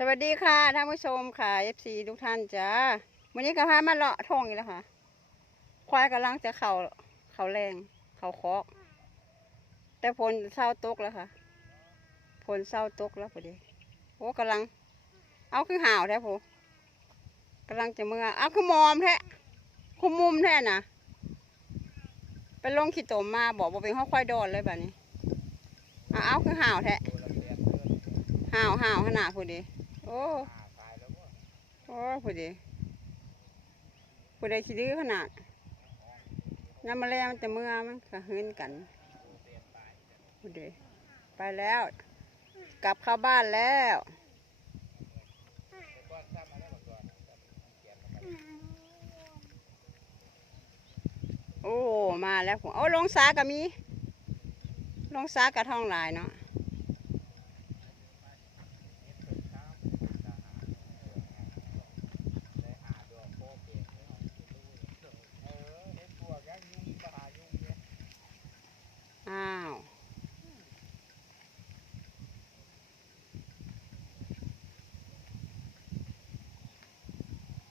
สวัสดีค่ะท่านผู้ชมค่ะ FC ทุกท่านจ้าวันนี้ก็พามาเลาะทงอีกแล้วค่ะ ควายกำลังจะเข่าเข่าแรงเข่าคอก แต่ผลเศร้าตกแล้วค่ะผลเศร้าตกแล้วพอดีโอ้กำลัง เอาคือห่าวแท้ผู้กำลังจะเมื่อเอาคือมอมแท้คุมมุมแท้นะไปลงขี้ตมมาบอกบอกเป็นข้อควายดอนเลยแบบนี้เอาเอาคือห่าวแท้ห่าวห่าวขนาดพอดี โอ้โอ้พอดีพอดีคิดื้อขนาดน้ำมาแล้วมันจะเมื่อมันกระหืนกันพอดีไปแล้ว กลับเข้าบ้านแล้วโอ้ มาแล้วผมเอาลงสากับมี ลงสากับท้องลายเนาะ อ้าว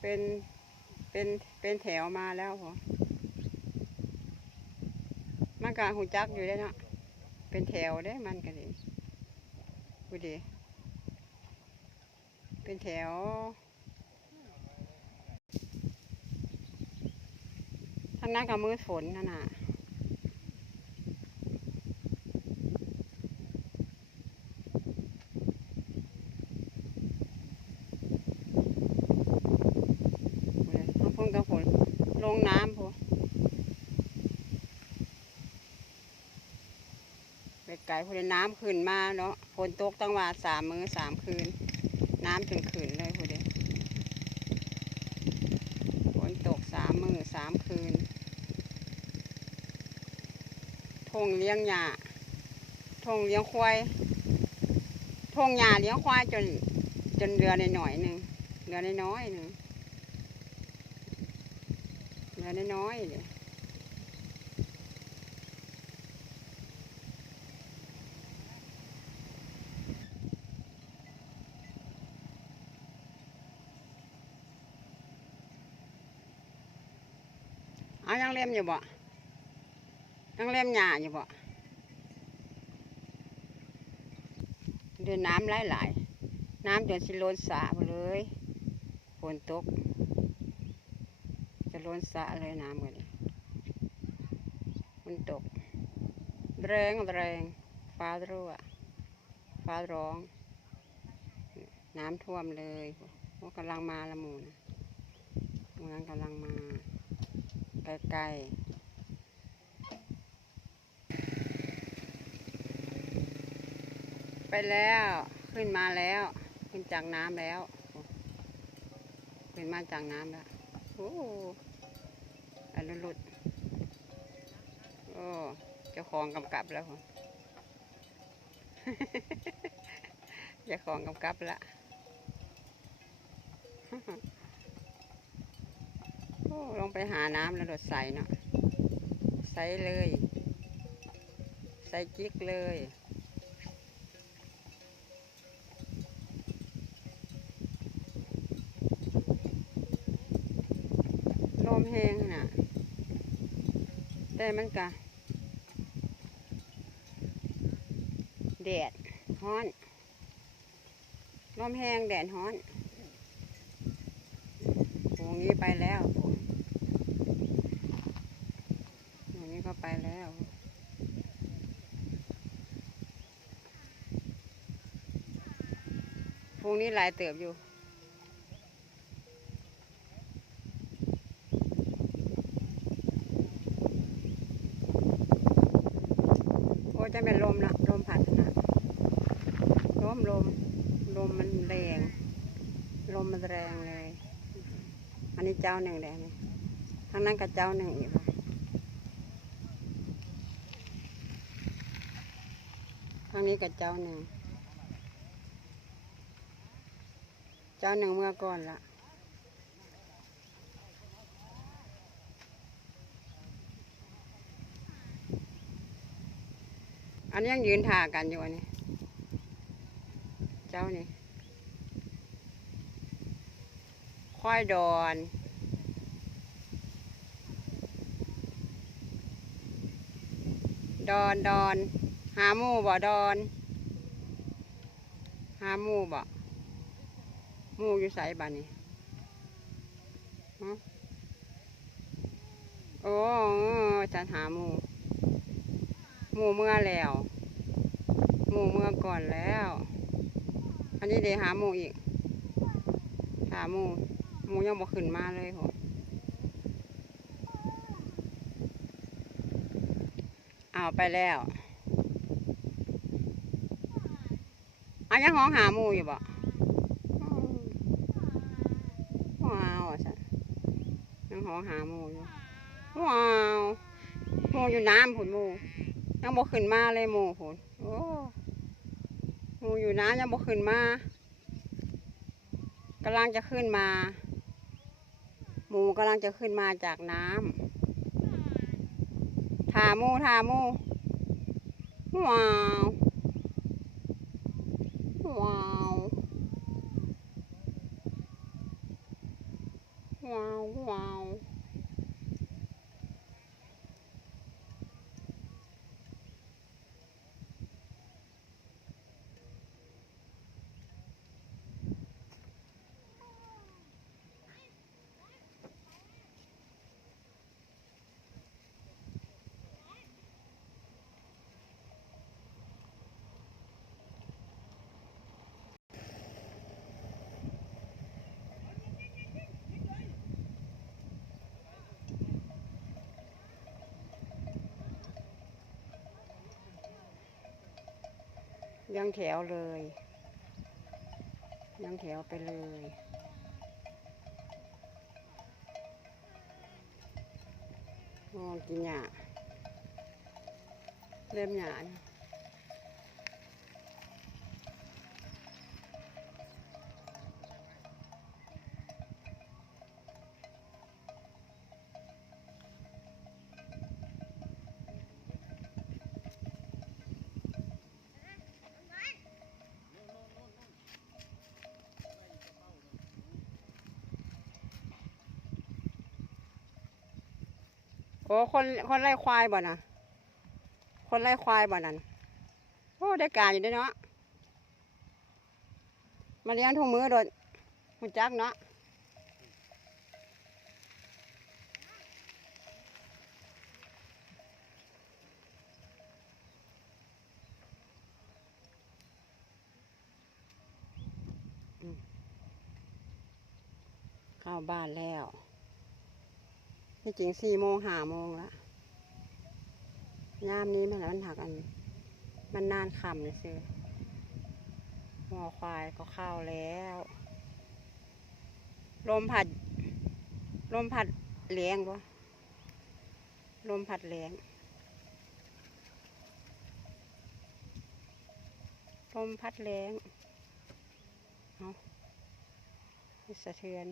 เป็นเป็นเป็นแถวมาแล้วหรอมันกะหูจักอยู่ได้เนาะเป็นแถวได้มันกันดิดูดิเป็นแถว ทางนั้นกับมือฝนนั่นน่ะ เอาพุ่งกับฝนลงน้ำพู ไปไกลพูดน้ำขึ้นมาเนาะฝนตกตั้งว่าสามมือสามคืน น้ำจนขึ้นเลยพูดเดฝนตกสามมือสามคืนทงเลี้ยงหญ้าทงเลี้ยงควายทงหญ้าเลี้ยงควายจนจนเรือในหน่อยหนึ่งเรือในน้อยหนึ่งเหลือในน้อยเลย เอายังเล่มอยู่บ่ยังเล่มหญ้าอยู่บ่เดินน้ำไหลายๆน้ำจนสิโลนสาไปเลยฝนตก จะล้นสระเลยน้ำกันนี้มันตก แรงแรงฟ้ารั่วฟ้าร้อง น้ำท่วมเลยโอ้กำลังมาละหมูนะเมืองกำลังมา ไกลๆไปแล้วขึ้นมาแล้ว ขึ้นจากน้ำแล้ว ขึ้นมาจากน้ำแล้วโอ้อันหลุดโอ้เจ้าของกำกับแล้วเจ้าของกำกับละ ลงไปหาน้ำแล้วรถใส่เนาะใส่เลย ใส่จิกเลยลมแห้งน่ะแต่มันกะแดดฮ้อนลมแห้งแดดฮ้อนวงนี้ไปแล้ววงนี้ ก็ไปแล้ว พรุ่งนี้ลายเติบอยู่โอ้จะเป็นลมละลมพัดนะลมลมลมมันแรง ลมมันแรงเลย อันนี้เจ้าหนึ่งแดงนี่ทางนั้นกับเจ้าหนึ่งอีกค่ะทางนี้กับเจ้าหนึ่ง เจ้าหนึ่งเมื่อก่อนละอันนี้ยังยืนท่ากันอยู่อันนี้ เจ้านี่ควายดอนดอนดอน หาหมูบ่ดอนหาหมูบ่หมูอยู่ไสบ้านี่โอ้จะหาหมูหมูเมื่อแล้วหมูเมื่อก่อนแล้ว อันนี้เดี๋ยวหาหมูอีกหาหมูหมูยังบ่ขึ้นมาเลยโหเอาไปแล้ว อันยังห้องหาหมูอยู่บ่ว้าวสัยังห้องหาหมูอยู่ว้าวหมูอยู่น้ำผุนหมูยังบ่ขึ้นมาเลยหมูผุนโอ้หมูอยู่น้ำยังบ่ขึ้นมากำลังจะขึ้นมา หมูกำลังจะขึ้นมาจากน้ำถาหมูถาหมูว้าวว้าวว้าว ยังแถวเลยยังแถวไปเลยมองกินหยาเริ่มหญ้านะ โอ้คนคนไล่ควายบ่น่ะคนไล่ควายบ่นั่นโอ้ได้การอยู่ด้วยเนาะมาเลี้ยงทุ่งมือโดดหุ่จักเนาะเข้าบ้านแล้ว ที่จริงสี่โมงห้าโมงละยามนี้มันมันหักอัน มันนานคำเลยซื้อหัวควายก็เข้าแล้ว ลมพัด ลมพัดแรงปะลมพัดแรงลมพัดแรงเอาสะเทือน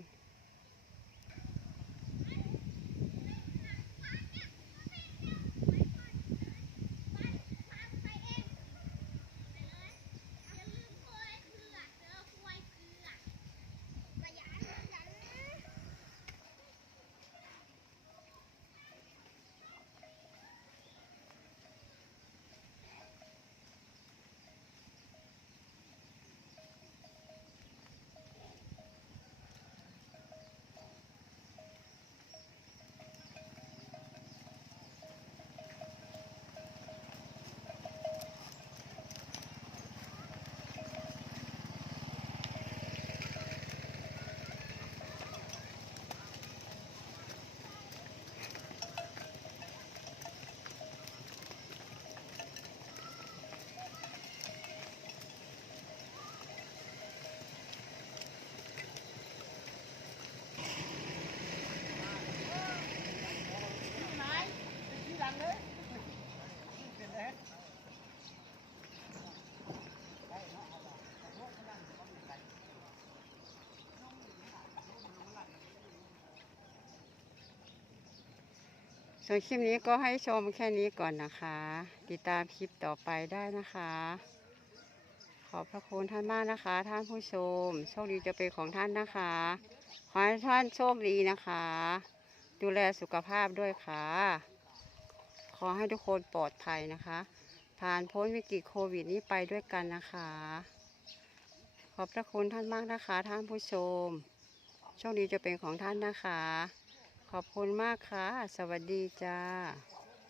ส่วนคลิปนี้ก็ให้ชมแค่นี้ก่อนนะคะ ติดตามคลิปต่อไปได้นะคะ ขอบพระคุณท่านมากนะคะ ท่านผู้ชม โชคดีจะเป็นของท่านนะคะ ขอให้ท่านโชคดีนะคะ ดูแลสุขภาพด้วยค่ะ ขอให้ทุกคนปลอดภัยนะคะ ผ่านพ้นวิกฤตโควิดนี้ไปด้วยกันนะคะ ขอบพระคุณท่านมากนะคะ ท่านผู้ชม โชคดีจะเป็นของท่านนะคะ ขอบคุณมากค่ะ สวัสดีจ้า